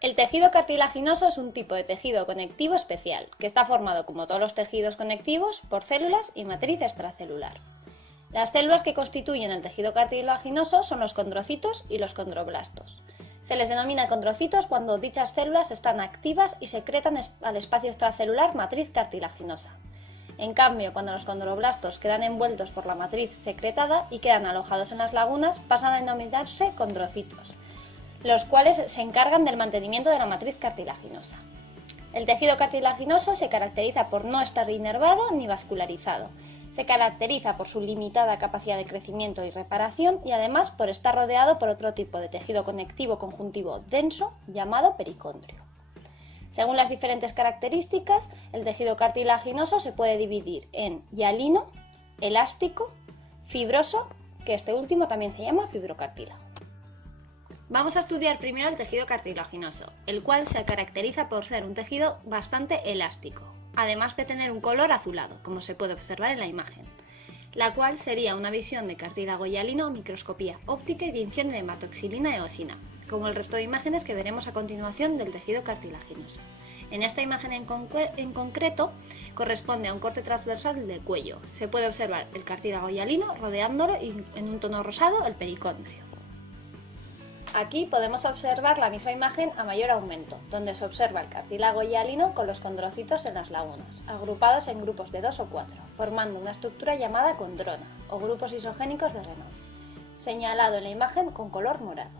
El tejido cartilaginoso es un tipo de tejido conectivo especial, que está formado, como todos los tejidos conectivos, por células y matriz extracelular. Las células que constituyen el tejido cartilaginoso son los condrocitos y los condroblastos. Se les denomina condrocitos cuando dichas células están activas y secretan al espacio extracelular matriz cartilaginosa. En cambio, cuando los condroblastos quedan envueltos por la matriz secretada y quedan alojados en las lagunas, pasan a denominarse condrocitos, los cuales se encargan del mantenimiento de la matriz cartilaginosa. El tejido cartilaginoso se caracteriza por no estar inervado ni vascularizado. Se caracteriza por su limitada capacidad de crecimiento y reparación y además por estar rodeado por otro tipo de tejido conectivo conjuntivo denso llamado pericondrio. Según las diferentes características, el tejido cartilaginoso se puede dividir en hialino, elástico, fibroso, que este último también se llama fibrocartílago. Vamos a estudiar primero el tejido cartilaginoso, el cual se caracteriza por ser un tejido bastante elástico, además de tener un color azulado, como se puede observar en la imagen, la cual sería una visión de cartílago hialino, microscopía óptica y tinción de hematoxilina eosina, como el resto de imágenes que veremos a continuación del tejido cartilaginoso. En esta imagen en concreto corresponde a un corte transversal del cuello. Se puede observar el cartílago hialino rodeándolo y en un tono rosado el pericondrio. Aquí podemos observar la misma imagen a mayor aumento, donde se observa el cartílago hialino con los condrocitos en las lagunas, agrupados en grupos de 2 o 4, formando una estructura llamada condrona, o grupos isogénicos de Renaud, señalado en la imagen con color morado.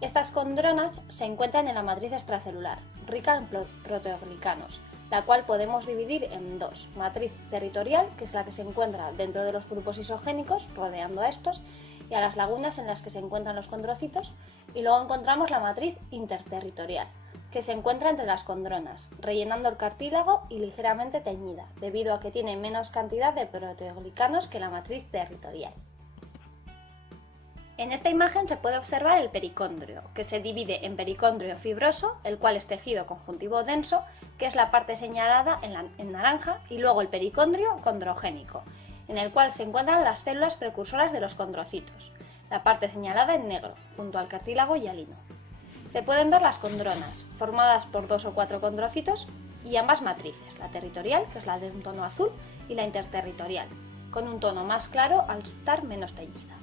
Estas condronas se encuentran en la matriz extracelular, rica en proteoglicanos, la cual podemos dividir en dos: matriz territorial, que es la que se encuentra dentro de los grupos isogénicos, rodeando a estos, y a las lagunas en las que se encuentran los condrocitos, y luego encontramos la matriz interterritorial, que se encuentra entre las condronas, rellenando el cartílago y ligeramente teñida, debido a que tiene menos cantidad de proteoglicanos que la matriz territorial. En esta imagen se puede observar el pericondrio, que se divide en pericondrio fibroso, el cual es tejido conjuntivo denso, que es la parte señalada en naranja, y luego el pericondrio condrogénico, en el cual se encuentran las células precursoras de los condrocitos, la parte señalada en negro, junto al cartílago hialino. Se pueden ver las condronas, formadas por 2 o 4 condrocitos, y ambas matrices, la territorial, que es la de un tono azul, y la interterritorial, con un tono más claro al estar menos teñida.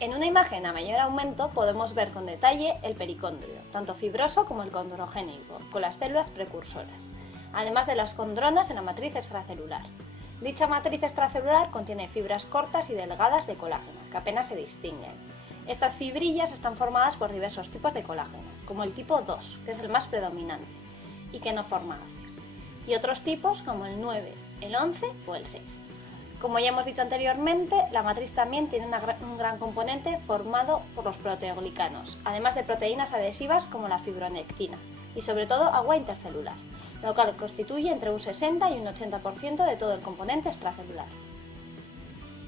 En una imagen a mayor aumento podemos ver con detalle el pericondrio, tanto fibroso como el condrogénico, con las células precursoras, además de las condronas en la matriz extracelular. Dicha matriz extracelular contiene fibras cortas y delgadas de colágeno, que apenas se distinguen. Estas fibrillas están formadas por diversos tipos de colágeno, como el tipo 2, que es el más predominante, y que no forma haces, y otros tipos como el 9, el 11 o el 6. Como ya hemos dicho anteriormente, la matriz también tiene un gran componente formado por los proteoglicanos, además de proteínas adhesivas como la fibronectina, y sobre todo agua intercelular, lo cual constituye entre un 60 y un 80% de todo el componente extracelular.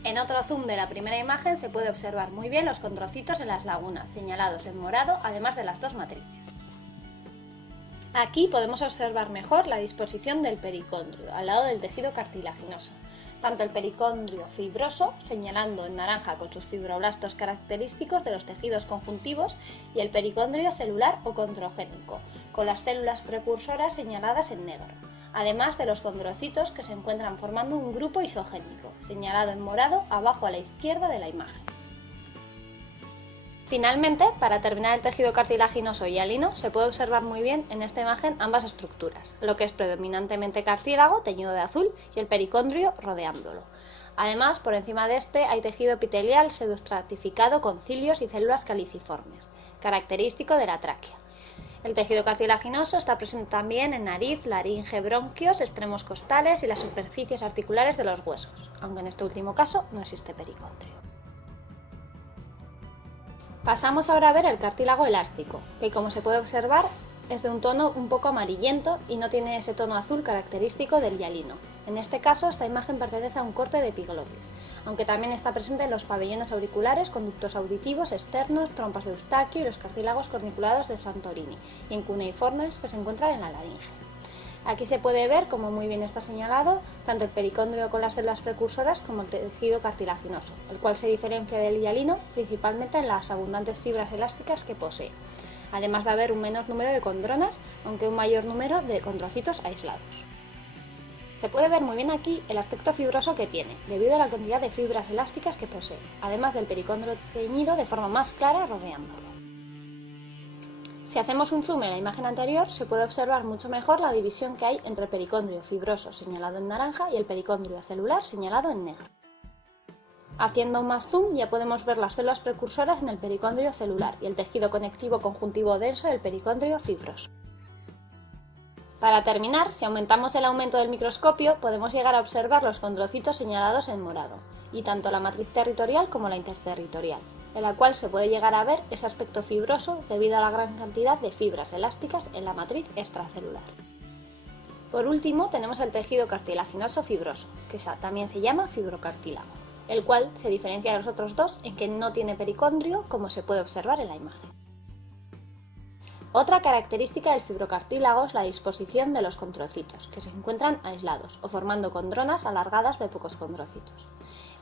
En otro zoom de la primera imagen se puede observar muy bien los condrocitos en las lagunas, señalados en morado, además de las dos matrices. Aquí podemos observar mejor la disposición del pericondrio, al lado del tejido cartilaginoso. Tanto el pericondrio fibroso, señalando en naranja con sus fibroblastos característicos de los tejidos conjuntivos, y el pericondrio celular o condrogénico, con las células precursoras señaladas en negro, además de los condrocitos que se encuentran formando un grupo isogénico, señalado en morado abajo a la izquierda de la imagen. Finalmente, para terminar el tejido cartilaginoso hialino, se puede observar muy bien en esta imagen ambas estructuras, lo que es predominantemente cartílago, teñido de azul, y el pericondrio rodeándolo. Además, por encima de este hay tejido epitelial pseudoestratificado con cilios y células caliciformes, característico de la tráquea. El tejido cartilaginoso está presente también en nariz, laringe, bronquios, extremos costales y las superficies articulares de los huesos, aunque en este último caso no existe pericondrio. Pasamos ahora a ver el cartílago elástico, que como se puede observar es de un tono un poco amarillento y no tiene ese tono azul característico del hialino. En este caso, esta imagen pertenece a un corte de epiglotis, aunque también está presente en los pabellones auriculares, conductos auditivos externos, trompas de Eustaquio y los cartílagos corniculados de Santorini, y en cuneiformes que se encuentran en la laringe. Aquí se puede ver, como muy bien está señalado, tanto el pericondrio con las células precursoras como el tejido cartilaginoso, el cual se diferencia del hialino principalmente en las abundantes fibras elásticas que posee. además de haber un menor número de condronas, aunque un mayor número de condrocitos aislados. Se puede ver muy bien aquí el aspecto fibroso que tiene, debido a la cantidad de fibras elásticas que posee, además del pericondrio teñido de forma más clara rodeándolo. Si hacemos un zoom en la imagen anterior, se puede observar mucho mejor la división que hay entre el pericondrio fibroso señalado en naranja y el pericondrio celular señalado en negro. Haciendo más zoom ya podemos ver las células precursoras en el pericondrio celular y el tejido conectivo conjuntivo denso del pericondrio fibroso. Para terminar, si aumentamos el aumento del microscopio, podemos llegar a observar los condrocitos señalados en morado, y tanto la matriz territorial como la interterritorial, en la cual se puede llegar a ver ese aspecto fibroso debido a la gran cantidad de fibras elásticas en la matriz extracelular. Por último, tenemos el tejido cartilaginoso fibroso, que también se llama fibrocartílago, el cual se diferencia de los otros dos en que no tiene pericondrio, como se puede observar en la imagen. Otra característica del fibrocartílago es la disposición de los condrocitos, que se encuentran aislados o formando condronas alargadas de pocos condrocitos.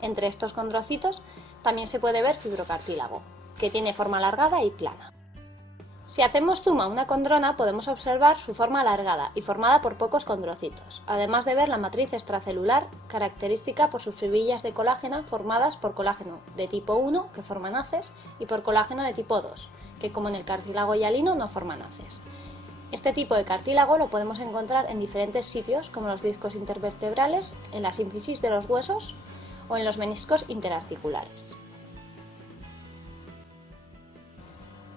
Entre estos condrocitos también se puede ver fibrocartílago, que tiene forma alargada y plana. Si hacemos zoom a una condrona podemos observar su forma alargada y formada por pocos condrocitos, además de ver la matriz extracelular, característica por sus fibrilas de colágeno formadas por colágeno de tipo 1, que forman haces, y por colágeno de tipo 2, que como en el cartílago hialino no forman haces. Este tipo de cartílago lo podemos encontrar en diferentes sitios, como los discos intervertebrales, en la sínfisis de los huesos o en los meniscos interarticulares.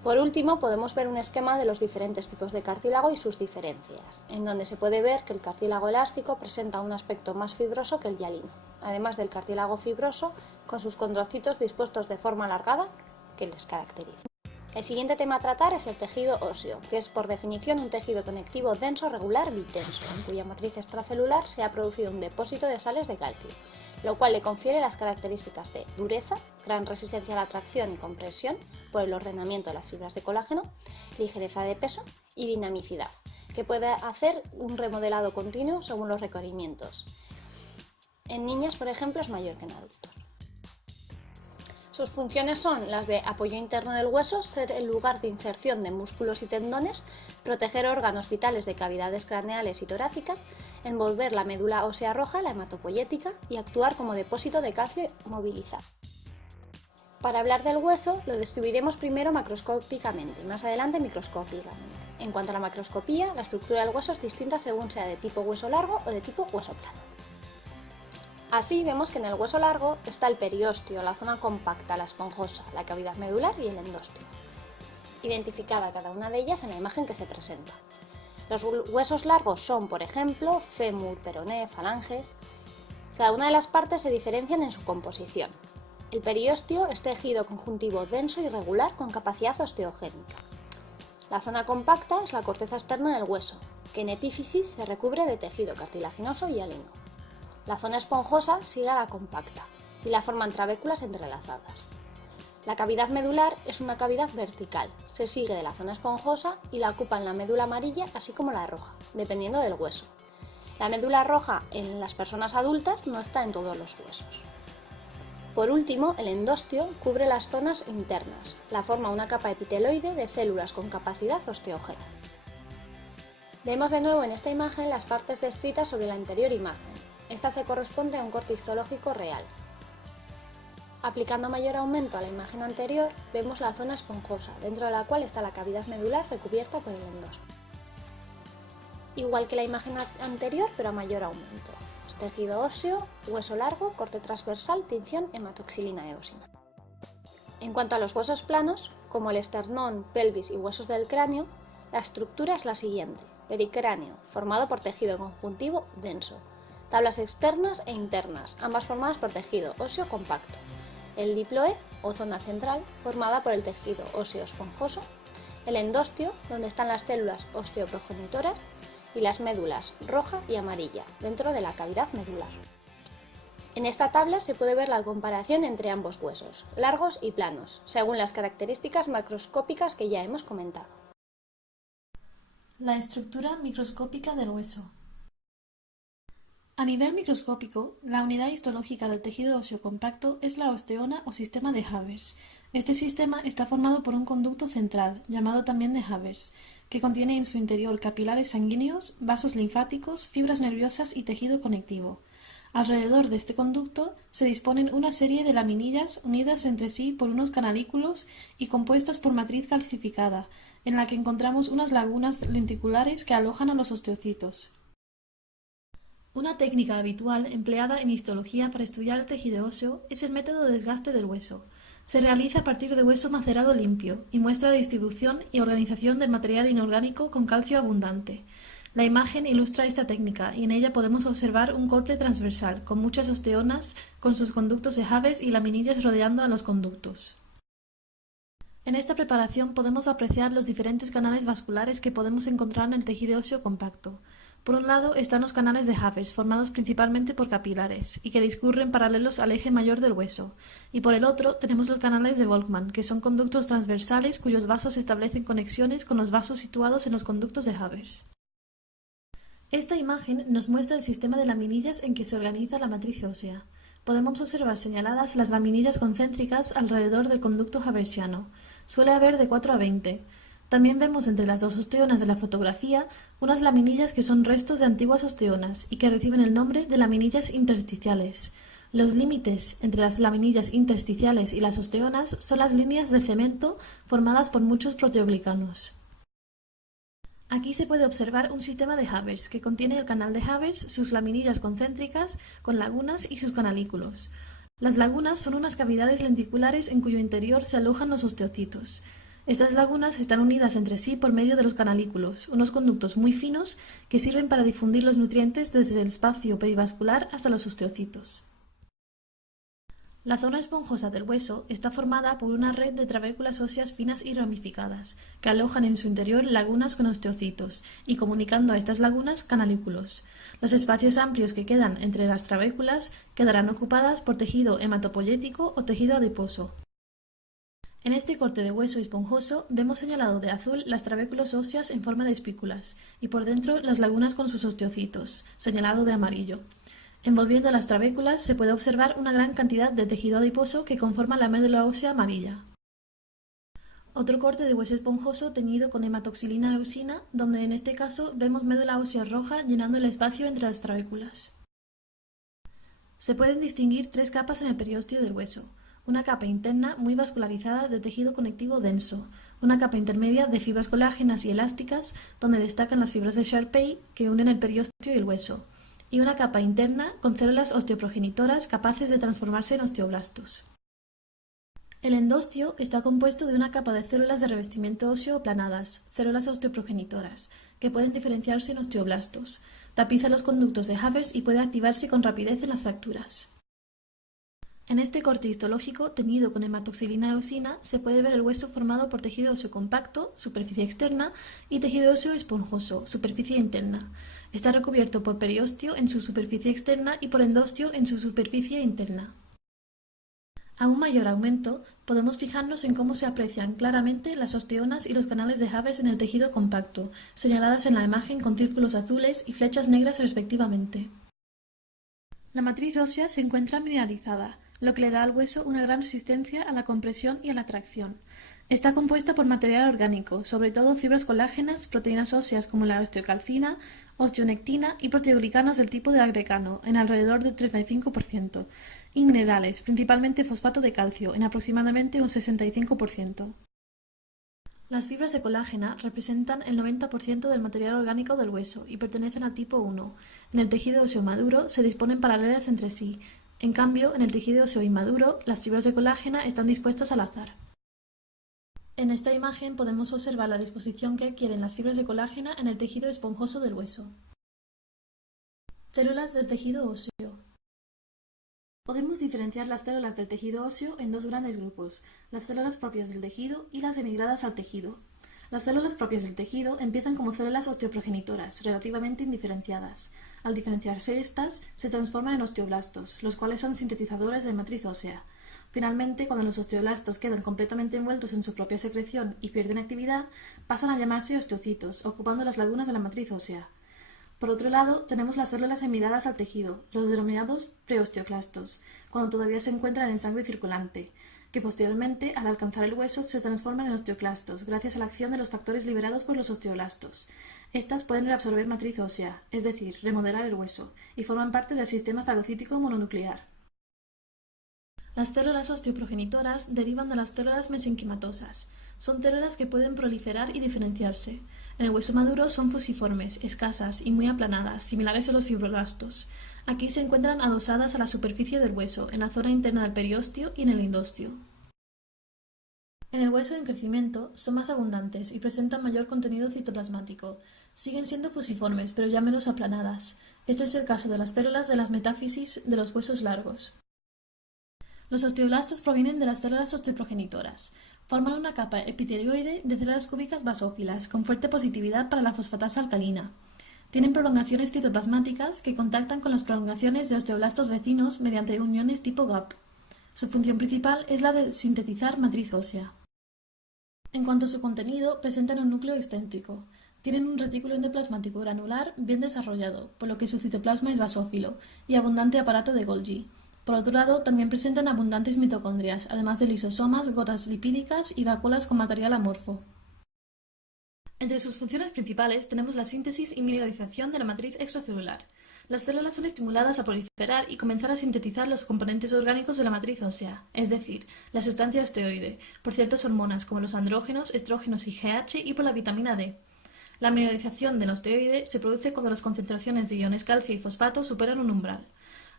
Por último, podemos ver un esquema de los diferentes tipos de cartílago y sus diferencias, en donde se puede ver que el cartílago elástico presenta un aspecto más fibroso que el hialino, además del cartílago fibroso con sus condrocitos dispuestos de forma alargada que les caracteriza. El siguiente tema a tratar es el tejido óseo, que es por definición un tejido conectivo denso, regular, bitenso, en cuya matriz extracelular se ha producido un depósito de sales de calcio, lo cual le confiere las características de dureza, gran resistencia a la tracción y compresión por el ordenamiento de las fibras de colágeno, ligereza de peso y dinamicidad, que puede hacer un remodelado continuo según los requerimientos. En niñas, por ejemplo, es mayor que en adultos. Sus funciones son las de apoyo interno del hueso, ser el lugar de inserción de músculos y tendones, proteger órganos vitales de cavidades craneales y torácicas, envolver la médula ósea roja, la hematopoyética, y actuar como depósito de calcio movilizado. Para hablar del hueso, lo describiremos primero macroscópicamente y más adelante microscópicamente. En cuanto a la macroscopía, la estructura del hueso es distinta según sea de tipo hueso largo o de tipo hueso plano. Así vemos que en el hueso largo está el periósteo, la zona compacta, la esponjosa, la cavidad medular y el endósteo, identificada cada una de ellas en la imagen que se presenta. Los huesos largos son, por ejemplo, fémur, peroné, falanges. Cada una de las partes se diferencian en su composición. El periósteo es tejido conjuntivo denso y regular con capacidad osteogénica. La zona compacta es la corteza externa del hueso, que en epífisis se recubre de tejido cartilaginoso y hialino. La zona esponjosa sigue a la compacta y la forman trabéculas entrelazadas. La cavidad medular es una cavidad vertical, se sigue de la zona esponjosa y la ocupan la médula amarilla así como la roja, dependiendo del hueso. La médula roja en las personas adultas no está en todos los huesos. Por último, el endósteo cubre las zonas internas, la forma una capa epiteloide de células con capacidad osteógena. Vemos de nuevo en esta imagen las partes descritas sobre la anterior imagen. Esta se corresponde a un corte histológico real. Aplicando mayor aumento a la imagen anterior, vemos la zona esponjosa, dentro de la cual está la cavidad medular recubierta por el endósteo. Igual que la imagen anterior, pero a mayor aumento. Es tejido óseo, hueso largo, corte transversal, tinción, hematoxilina eosina. En cuanto a los huesos planos, como el esternón, pelvis y huesos del cráneo, la estructura es la siguiente: pericráneo, formado por tejido conjuntivo denso, tablas externas e internas, ambas formadas por tejido óseo compacto. El diploe, o zona central, formada por el tejido óseo esponjoso. El endósteo, donde están las células osteoprogenitoras. Y las médulas roja y amarilla, dentro de la cavidad medular. En esta tabla se puede ver la comparación entre ambos huesos, largos y planos, según las características macroscópicas que ya hemos comentado. La estructura microscópica del hueso. A nivel microscópico, la unidad histológica del tejido óseo compacto es la osteona o sistema de Havers. Este sistema está formado por un conducto central, llamado también de Havers, que contiene en su interior capilares sanguíneos, vasos linfáticos, fibras nerviosas y tejido conectivo. Alrededor de este conducto se disponen una serie de laminillas unidas entre sí por unos canalículos y compuestas por matriz calcificada, en la que encontramos unas lagunas lenticulares que alojan a los osteocitos. Una técnica habitual empleada en histología para estudiar el tejido óseo es el método de desgaste del hueso. Se realiza a partir de hueso macerado limpio y muestra la distribución y organización del material inorgánico con calcio abundante. La imagen ilustra esta técnica y en ella podemos observar un corte transversal con muchas osteonas con sus conductos de Havers y laminillas rodeando a los conductos. En esta preparación podemos apreciar los diferentes canales vasculares que podemos encontrar en el tejido óseo compacto. Por un lado están los canales de Havers, formados principalmente por capilares, y que discurren paralelos al eje mayor del hueso, y por el otro tenemos los canales de Volkmann, que son conductos transversales cuyos vasos establecen conexiones con los vasos situados en los conductos de Havers. Esta imagen nos muestra el sistema de laminillas en que se organiza la matriz ósea. Podemos observar señaladas las laminillas concéntricas alrededor del conducto haversiano. Suele haber de 4 a 20. También vemos entre las dos osteonas de la fotografía unas laminillas que son restos de antiguas osteonas y que reciben el nombre de laminillas intersticiales. Los límites entre las laminillas intersticiales y las osteonas son las líneas de cemento formadas por muchos proteoglicanos. Aquí se puede observar un sistema de Havers que contiene el canal de Havers, sus laminillas concéntricas con lagunas y sus canalículos. Las lagunas son unas cavidades lenticulares en cuyo interior se alojan los osteocitos. Estas lagunas están unidas entre sí por medio de los canalículos, unos conductos muy finos que sirven para difundir los nutrientes desde el espacio perivascular hasta los osteocitos. La zona esponjosa del hueso está formada por una red de trabéculas óseas finas y ramificadas, que alojan en su interior lagunas con osteocitos, y comunicando a estas lagunas canalículos. Los espacios amplios que quedan entre las trabéculas quedarán ocupadas por tejido hematopoyético o tejido adiposo. En este corte de hueso esponjoso vemos señalado de azul las trabéculas óseas en forma de espículas, y por dentro las lagunas con sus osteocitos, señalado de amarillo. Envolviendo las trabéculas se puede observar una gran cantidad de tejido adiposo que conforma la médula ósea amarilla. Otro corte de hueso esponjoso teñido con hematoxilina eosina, donde en este caso vemos médula ósea roja llenando el espacio entre las trabéculas. Se pueden distinguir tres capas en el periósteo del hueso. Una capa interna muy vascularizada de tejido conectivo denso, una capa intermedia de fibras colágenas y elásticas, donde destacan las fibras de Sharpey que unen el periósteo y el hueso, y una capa interna con células osteoprogenitoras capaces de transformarse en osteoblastos. El endostio está compuesto de una capa de células de revestimiento óseo aplanadas, células osteoprogenitoras, que pueden diferenciarse en osteoblastos. Tapiza los conductos de Havers y puede activarse con rapidez en las fracturas. En este corte histológico, teñido con hematoxilina eosina, se puede ver el hueso formado por tejido óseo compacto, superficie externa, y tejido óseo esponjoso, superficie interna. Está recubierto por periósteo en su superficie externa y por endostio en su superficie interna. A un mayor aumento, podemos fijarnos en cómo se aprecian claramente las osteonas y los canales de Havers en el tejido compacto, señaladas en la imagen con círculos azules y flechas negras respectivamente. La matriz ósea se encuentra mineralizada, lo que le da al hueso una gran resistencia a la compresión y a la tracción. Está compuesta por material orgánico, sobre todo fibras colágenas, proteínas óseas como la osteocalcina, osteonectina y proteoglicanos del tipo de agrecano, en alrededor del 35%, y minerales, principalmente fosfato de calcio, en aproximadamente un 65%. Las fibras de colágena representan el 90% del material orgánico del hueso y pertenecen al tipo 1. En el tejido óseo maduro se disponen paralelas entre sí. En cambio, en el tejido óseo inmaduro, las fibras de colágena están dispuestas al azar. En esta imagen podemos observar la disposición que adquieren las fibras de colágena en el tejido esponjoso del hueso. Células del tejido óseo. Podemos diferenciar las células del tejido óseo en dos grandes grupos, las células propias del tejido y las emigradas al tejido. Las células propias del tejido empiezan como células osteoprogenitoras, relativamente indiferenciadas. Al diferenciarse estas, se transforman en osteoblastos, los cuales son sintetizadores de matriz ósea. Finalmente, cuando los osteoblastos quedan completamente envueltos en su propia secreción y pierden actividad, pasan a llamarse osteocitos, ocupando las lagunas de la matriz ósea. Por otro lado, tenemos las células emigradas al tejido, los denominados preosteoclastos, cuando todavía se encuentran en sangre circulante. que posteriormente, al alcanzar el hueso, se transforman en osteoclastos, gracias a la acción de los factores liberados por los osteoblastos. Estas pueden reabsorber matriz ósea, es decir, remodelar el hueso, y forman parte del sistema fagocítico mononuclear. Las células osteoprogenitoras derivan de las células mesenquimatosas. Son células que pueden proliferar y diferenciarse. En el hueso maduro son fusiformes, escasas y muy aplanadas, similares a los fibroblastos. Aquí se encuentran adosadas a la superficie del hueso, en la zona interna del periósteo y en el endostio. En el hueso en crecimiento son más abundantes y presentan mayor contenido citoplasmático. Siguen siendo fusiformes, pero ya menos aplanadas. Este es el caso de las células de las metáfisis de los huesos largos. Los osteoblastos provienen de las células osteoprogenitoras. Forman una capa epitelioide de células cúbicas basófilas con fuerte positividad para la fosfatasa alcalina. Tienen prolongaciones citoplasmáticas que contactan con las prolongaciones de osteoblastos vecinos mediante uniones tipo gap. Su función principal es la de sintetizar matriz ósea. En cuanto a su contenido, presentan un núcleo excéntrico. Tienen un retículo endoplasmático granular bien desarrollado, por lo que su citoplasma es basófilo, y abundante aparato de Golgi. Por otro lado, también presentan abundantes mitocondrias, además de lisosomas, gotas lipídicas y vacuolas con material amorfo. Entre sus funciones principales tenemos la síntesis y mineralización de la matriz extracelular. Las células son estimuladas a proliferar y comenzar a sintetizar los componentes orgánicos de la matriz ósea, es decir, la sustancia osteoide, por ciertas hormonas como los andrógenos, estrógenos y GH y por la vitamina D. La mineralización del osteoide se produce cuando las concentraciones de iones calcio y fosfato superan un umbral.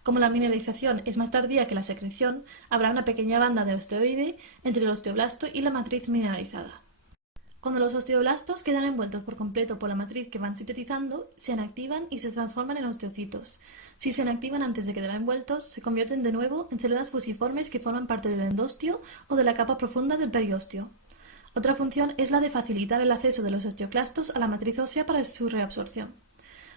Como la mineralización es más tardía que la secreción, habrá una pequeña banda de osteoide entre el osteoblasto y la matriz mineralizada. Cuando los osteoblastos quedan envueltos por completo por la matriz que van sintetizando, se inactivan y se transforman en osteocitos. Si se inactivan antes de quedar envueltos, se convierten de nuevo en células fusiformes que forman parte del endostio o de la capa profunda del periósteo. Otra función es la de facilitar el acceso de los osteoclastos a la matriz ósea para su reabsorción.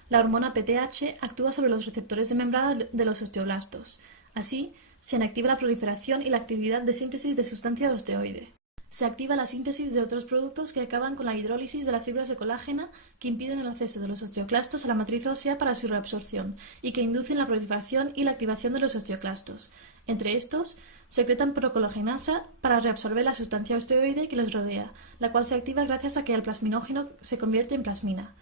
La hormona PTH actúa sobre los receptores de membrana de los osteoblastos. Así, se inactiva la proliferación y la actividad de síntesis de sustancia osteoide. Se activa la síntesis de otros productos que acaban con la hidrólisis de las fibras de colágeno que impiden el acceso de los osteoclastos a la matriz ósea para su reabsorción y que inducen la proliferación y la activación de los osteoclastos. Entre estos, secretan procolagenasa para reabsorber la sustancia osteoide que los rodea, la cual se activa gracias a que el plasminógeno se convierte en plasmina.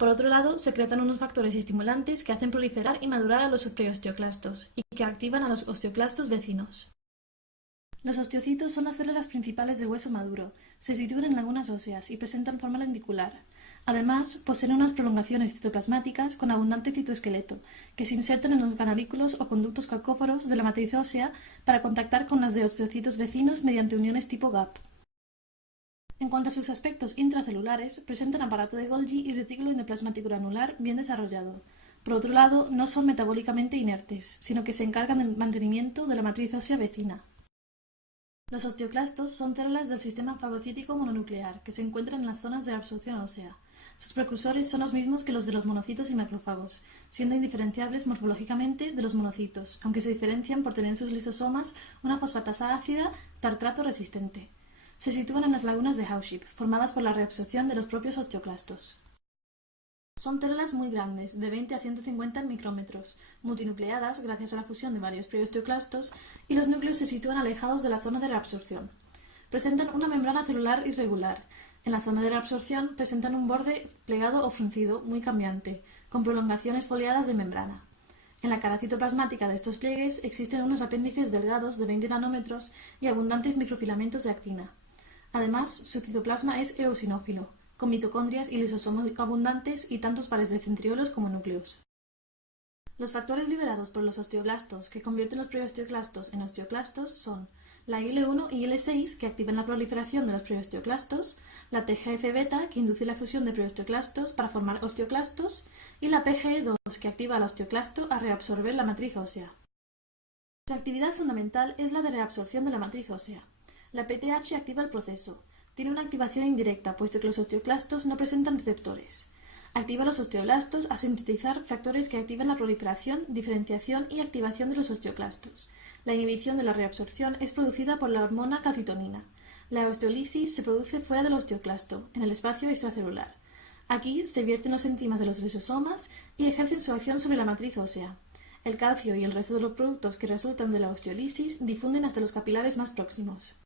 Por otro lado, secretan unos factores estimulantes que hacen proliferar y madurar a los preosteoclastos y que activan a los osteoclastos vecinos. Los osteocitos son las células principales del hueso maduro, se sitúan en lagunas óseas y presentan forma lenticular. Además, poseen unas prolongaciones citoplasmáticas con abundante citoesqueleto, que se insertan en los canalículos o conductos calcóforos de la matriz ósea para contactar con las de osteocitos vecinos mediante uniones tipo gap. En cuanto a sus aspectos intracelulares, presentan aparato de Golgi y retículo endoplasmático granular bien desarrollado. Por otro lado, no son metabólicamente inertes, sino que se encargan del mantenimiento de la matriz ósea vecina. Los osteoclastos son células del sistema fagocítico mononuclear que se encuentran en las zonas de absorción ósea. Sus precursores son los mismos que los de los monocitos y macrófagos, siendo indiferenciables morfológicamente de los monocitos, aunque se diferencian por tener en sus lisosomas una fosfatasa ácida tartrato resistente. Se sitúan en las lagunas de Hauship, formadas por la reabsorción de los propios osteoclastos. Son células muy grandes, de 20 a 150 micrómetros, multinucleadas gracias a la fusión de varios preosteoclastos, y los núcleos se sitúan alejados de la zona de reabsorción. Presentan una membrana celular irregular. En la zona de reabsorción presentan un borde plegado o fruncido, muy cambiante, con prolongaciones foliadas de membrana. En la cara citoplasmática de estos pliegues existen unos apéndices delgados de 20 nanómetros y abundantes microfilamentos de actina. Además, su citoplasma es eosinófilo, con mitocondrias y lisosomos abundantes y tantos pares de centriolos como núcleos. Los factores liberados por los osteoblastos que convierten los preosteoclastos en osteoclastos son la IL-1 y IL-6 que activan la proliferación de los preosteoclastos, la TGF-beta que induce la fusión de preosteoclastos para formar osteoclastos y la PGE2 que activa al osteoclasto a reabsorber la matriz ósea. Su actividad fundamental es la de reabsorción de la matriz ósea. La PTH activa el proceso. Tiene una activación indirecta, puesto que los osteoclastos no presentan receptores. Activa a los osteoblastos a sintetizar factores que activan la proliferación, diferenciación y activación de los osteoclastos. La inhibición de la reabsorción es producida por la hormona calcitonina. La osteolisis se produce fuera del osteoclasto, en el espacio extracelular. Aquí se vierten los enzimas de los lisosomas y ejercen su acción sobre la matriz ósea. El calcio y el resto de los productos que resultan de la osteólisis difunden hasta los capilares más próximos.